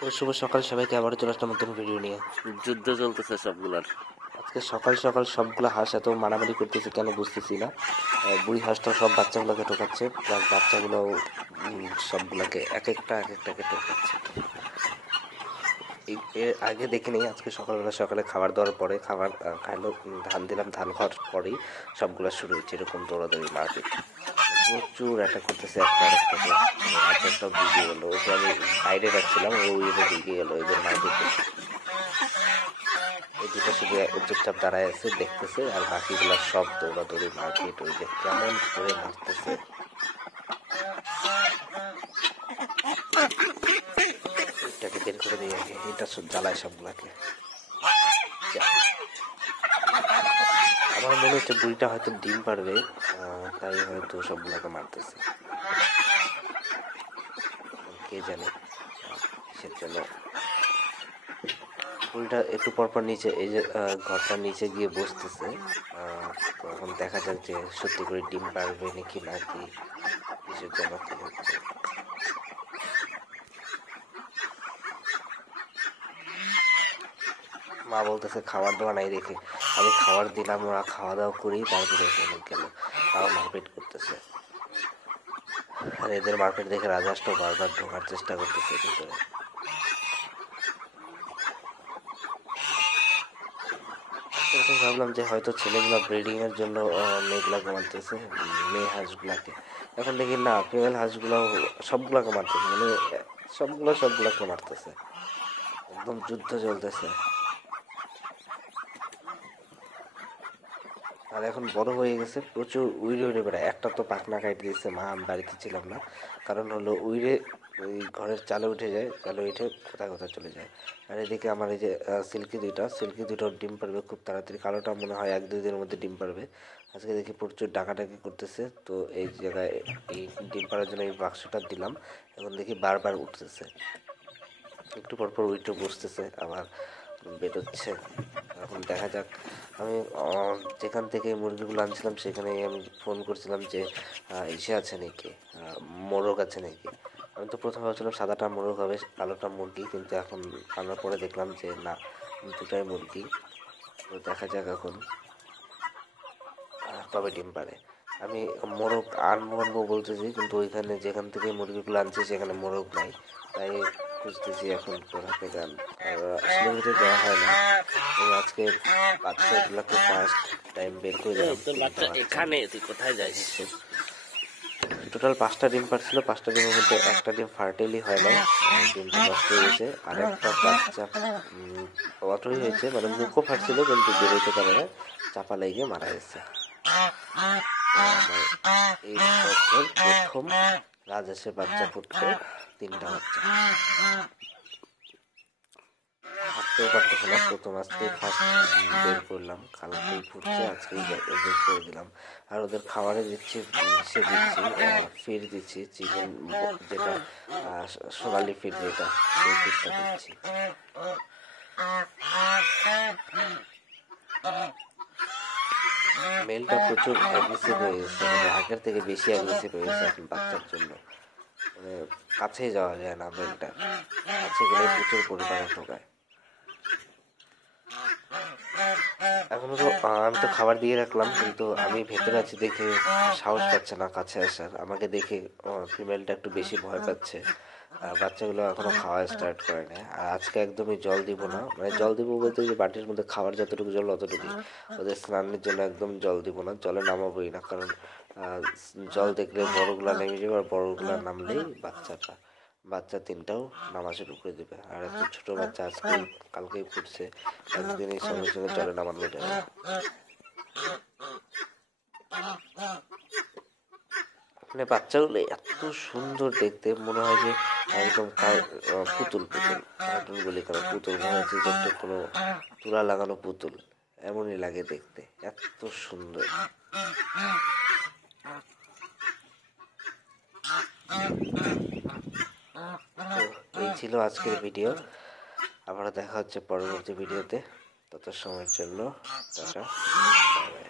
তো শুভ সকাল সবাইকে, আবারও চলে আসলাম নতুন ভিডিও নিয়ে। যুদ্ধ চলতেছে সবগুলার। আজকে সকাল সকাল সবগুলো হাঁস এত মারামারি করতেছে কেন বুঝতেছি না। বুড়ি হাঁসটা সব বাচ্চাগুলোকে টোকাচ্ছে, প্লাস বাচ্চাগুলো সবগুলোকে এক একটাকে টোকাচ্ছে। এর আগে দেখিনি, আজকে সকালে খাবার দেওয়ার পরে খাইলো, ধান দিলাম, ধান খাওয়ার পরেই সবগুলো শুরু হয়েছে এরকম দৌড়াদৌড়ি মারপিট। প্রচুর অ্যাটাক করতেছে একটা আরেকটাকে। আচারটাও ঢুকে গেলো, ওকে আমি বাইরে রাখছিলাম, ও এটা ঢুকে গেলো এদের মারপিট দেখে। এই দুটো শুধু চুপচাপ দাঁড়ায় আছে দেখতেছে, আর বাকিগুলো সব দৌড়াদৌড়ি মারপিট, ওই যে কেমন করে মারতেছে। এটাকে বের করে দিয়ে আগে, এটা সব জ্বালায় সবগুলাকে। আমার মনে হচ্ছে বুড়িটা হয়তো ডিম পারবে, তাই হয়তো সবগুলাকে মারতেছে, কে জানে কিসের জন্য। বুড়িটা একটু পরপর নিচে, এই যে ঘরটার নিচে গিয়ে বসতেছে। তখন দেখা যাক যে সত্যি করে ডিম পারবে নাকি কিসের জন্য কি হচ্ছে। মা বলতেছে খাবার দাওয়া নাই রেখে, আমি খাবার দিলাম, ওরা খাওয়া দাওয়া করি তারপরে এখানে গেল, তাও মারপিট করতেছে। আর এদের মারপিট দেখে রাজহাঁসটাও বারবার ঢোকার চেষ্টা করতেছে ভিতরে। তখন ভাবলাম যে হয়তো ছেলেগুলা ব্রিডিং এর জন্য মেয়েগুলাকে মারতেছে, মেয়ে হাঁসগুলাকে। এখন দেখি না, ফিমেল হাঁসগুলো সবগুলাকে মারতেছে, মানে সবগুলাকে মারতেছে, একদম যুদ্ধ চলতেছে। আর এখন বড় হয়ে গেছে, প্রচুর উড়ে বেড়ায়। একটা তো পাখনা কাটে দিয়েছে, মা আমি বাড়িতে ছিলাম না, কারণ হলো ওই ঘরের চালে উঠে যায়, চালে উঠে কোথায় চলে যায়। আর এদিকে আমার এই যে সিল্কি দুটো ডিম পারবে খুব তাড়াতাড়ি, কালোটা মনে হয় 1-2 দিনের মধ্যে ডিম পারবে। আজকে দেখি প্রচুর ডাকাডাকি করতেছে, তো এই জায়গায় এই ডিম পাড়ার জন্য এই বাক্সটা দিলাম। এখন দেখি বারবার উঠতেছে, একটু পরপর উইটো বসতেছে, আবার বেরোচ্ছে। এখন দেখা যাক। আমি যেখান থেকে মুরগিগুলো আনছিলাম সেখানে আমি ফোন করছিলাম যে ইসে আছে নাকি, মোরগ আছে নাকি। আমি তো প্রথমে ভাবছিলাম সাদাটা মোরগ হবে, কালোটা মুরগি, কিন্তু এখন আনার পরে দেখলাম যে না, দুটাই মুরগি। তো দেখা যাক এখন কবে ডিম পারে। আমি মোরগ আনবো বলতেছি, কিন্তু ওইখানে যেখান থেকে মুরগিগুলো আনছি সেখানে মোরগ নাই, তাই খুঁজতেছি এখন কোথা থেকে আনবো। আর শিলিগুড়িতে দেওয়া হয় না, আজকে বাচ্চাগুলোকে ফার্স্ট টাইম বের করে দিলাম। এখানে তুই কোথায় যাইস? টোটাল 5টা ডিম পারছিল, 5টা ডিমের মধ্যে একটা ডিম ফার্টেলি হয় না, ডিমটা নষ্ট হয়ে গেছে। আর একটা বাচ্চা অটই হয়েছে, মানে মুখও ফাটছিল কিন্তু বেরোতে পারে না, চাপা লেগে মারা গেছে। এই বছর প্রথম রাজহাঁসের বাচ্চা ফুটছে, 3টা বাচ্চা। হাঁটতেও পারতেছে না, প্রথম আজকেই ফার্স্ট বের করলাম, কালকেই ফুটছে, আজকেই বের করে দিলাম। আর ওদের খাবারে দিচ্ছি, ফিড দিচ্ছি, চিকেন যেটা সোনালি ফিড, যেটা সেই ফিডটা দিচ্ছি। মেলটা প্রচুর অ্যাগ্রেসিভ হয়ে গেছে, মানে আগের থেকে বেশি অ্যাগ্রেসিভ হয়ে গেছে এখন বাচ্চার জন্য, মানে কাছেই যাওয়া যায় না, মেলটা কাছে গেলে প্রচুর পরিমাণে ঠোকায়। এখনো তো আমি তো খাবার দিয়ে রাখলাম, কিন্তু আমি ভেতরে আছি দেখে সাহস পাচ্ছে না কাছে আসার, আমাকে দেখে ফিমেলটা একটু বেশি ভয় পাচ্ছে। বাচ্চাগুলো এখনো খাওয়া স্টার্ট করে না। আর আজকে একদমই জল দিব না, মানে জল দিব বলতে যে বাটির মধ্যে খাবার যতটুকু জল অতটুকুই, ওদের স্নানের জন্য একদম জল দিব না, জলে নামাবোই না, কারণ জল দেখলে বড়গুলা নেমে যাবে, আর বড়গুলা নামলেই বাচ্চা 3টাও নামা শুরু করে দেবে। আর এত ছোট বাচ্চা কালকেই ফুটছে, একদিনের সঙ্গে সঙ্গে জলে নামানো যায়। মানে বাচ্চাগুলো এত সুন্দর দেখতে, মনে হয় যে একদম পুতুল কার্টুন গুলি করা পুতুল, মনে হচ্ছে যে একটা কোনো তুলা লাগানো পুতুল, এমনই লাগে দেখতে, এত সুন্দর। এই ছিল আজকের ভিডিও, আবার দেখা হচ্ছে পরবর্তী ভিডিওতে। তত সময়ের জন্য টাটা, বাই বাই।